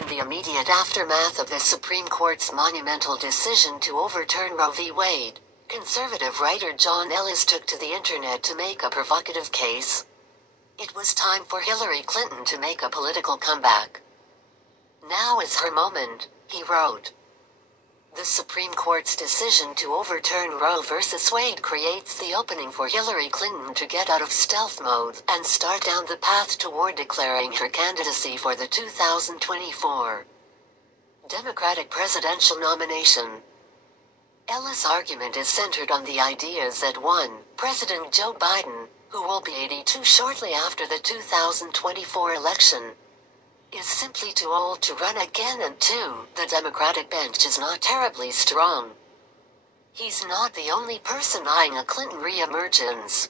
In the immediate aftermath of the Supreme Court's monumental decision to overturn Roe v. Wade, conservative writer John Ellis took to the internet to make a provocative case. It was time for Hillary Clinton to make a political comeback. "Now is her moment," he wrote. The Supreme Court's decision to overturn Roe v. Wade creates the opening for Hillary Clinton to get out of stealth mode and start down the path toward declaring her candidacy for the 2024 Democratic presidential nomination. Ellis' argument is centered on the ideas that 1. President Joe Biden, who will be 82 shortly after the 2024 election, is simply too old to run again, and 2. The Democratic bench is not terribly strong. He's not the only person eyeing a Clinton reemergence.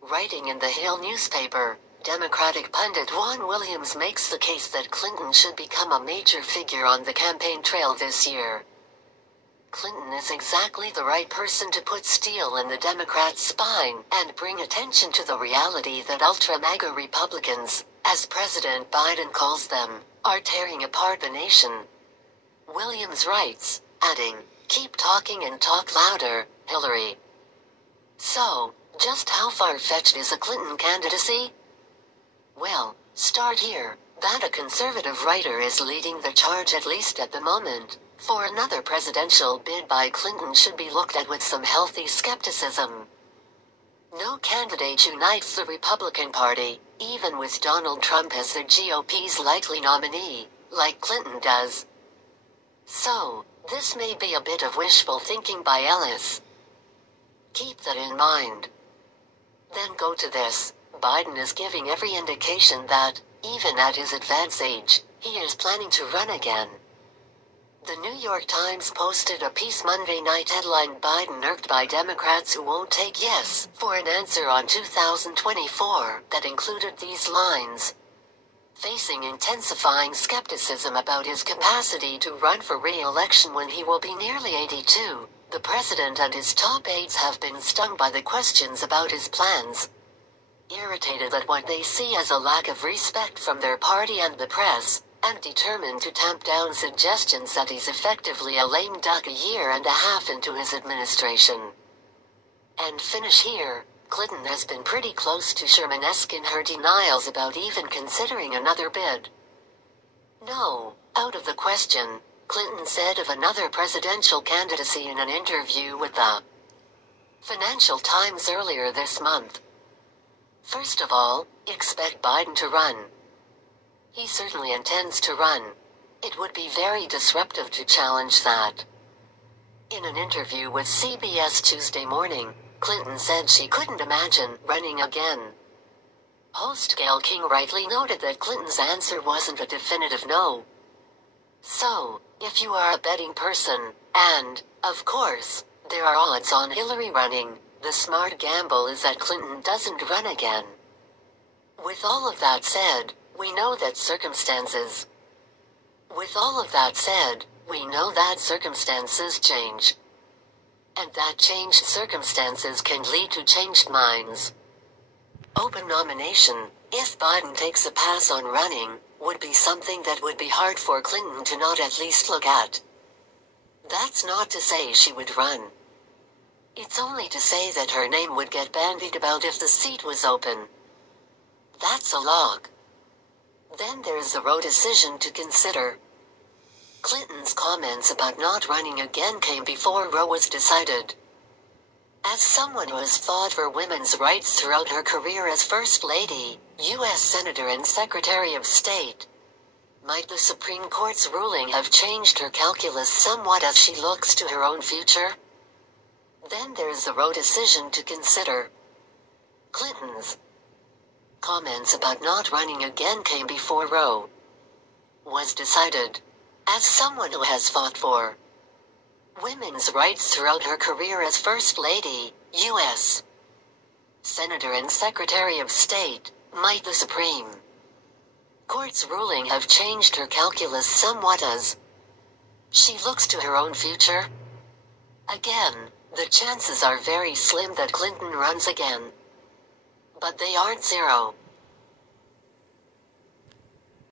Writing in the Hill newspaper, Democratic pundit Juan Williams makes the case that Clinton should become a major figure on the campaign trail this year. Clinton is exactly the right person to put steel in the Democrats' spine and bring attention to the reality that ultra-MAGA Republicans, as President Biden calls them, are tearing apart the nation. Williams writes, adding, "Keep talking and talk louder, Hillary." So, just how far-fetched is a Clinton candidacy? Well, start here, that a conservative writer is leading the charge, at least at the moment, for another presidential bid by Clinton should be looked at with some healthy skepticism. No candidate unites the Republican Party, even with Donald Trump as the GOP's likely nominee, like Clinton does. So, this may be a bit of wishful thinking by Ellis. Keep that in mind. Then go to this: Biden is giving every indication that, even at his advanced age, he is planning to run again. The New York Times posted a piece Monday night headlined "Biden irked by Democrats who won't take yes for an answer on 2024" that included these lines: "Facing intensifying skepticism about his capacity to run for re-election when he will be nearly 82, the president and his top aides have been stung by the questions about his plans. Irritated at what they see as a lack of respect from their party and the press, and determined to tamp down suggestions that he's effectively a lame duck a year and a half into his administration." And finish here, Clinton has been pretty close to Sherman-esque in her denials about even considering another bid. "No, out of the question," Clinton said of another presidential candidacy in an interview with the Financial Times earlier this month. "First of all, expect Biden to run. He certainly intends to run. It would be very disruptive to challenge that." In an interview with CBS Tuesday morning, Clinton said she couldn't imagine running again. Host Gayle King rightly noted that Clinton's answer wasn't a definitive no. So, if you are a betting person, and, of course, there are odds on Hillary running, the smart gamble is that Clinton doesn't run again. With all of that said, we know that circumstances change. And that changed circumstances can lead to changed minds. Open nomination, if Biden takes a pass on running, would be something that would be hard for Clinton to not at least look at. That's not to say she would run. It's only to say that her name would get bandied about if the seat was open. That's a lock. Then there's the Roe decision to consider. Clinton's comments about not running again came before Roe was decided. As someone who has fought for women's rights throughout her career as First Lady, U.S. Senator and Secretary of State, might the Supreme Court's ruling have changed her calculus somewhat as she looks to her own future? Then there's the Roe decision to consider. Clinton's comments about not running again came before Roe was decided. As someone who has fought for women's rights throughout her career as First Lady, U.S. Senator and Secretary of State, might the Supreme Court's ruling have changed her calculus somewhat as she looks to her own future? Again, the chances are very slim that Clinton runs again. But they aren't zero.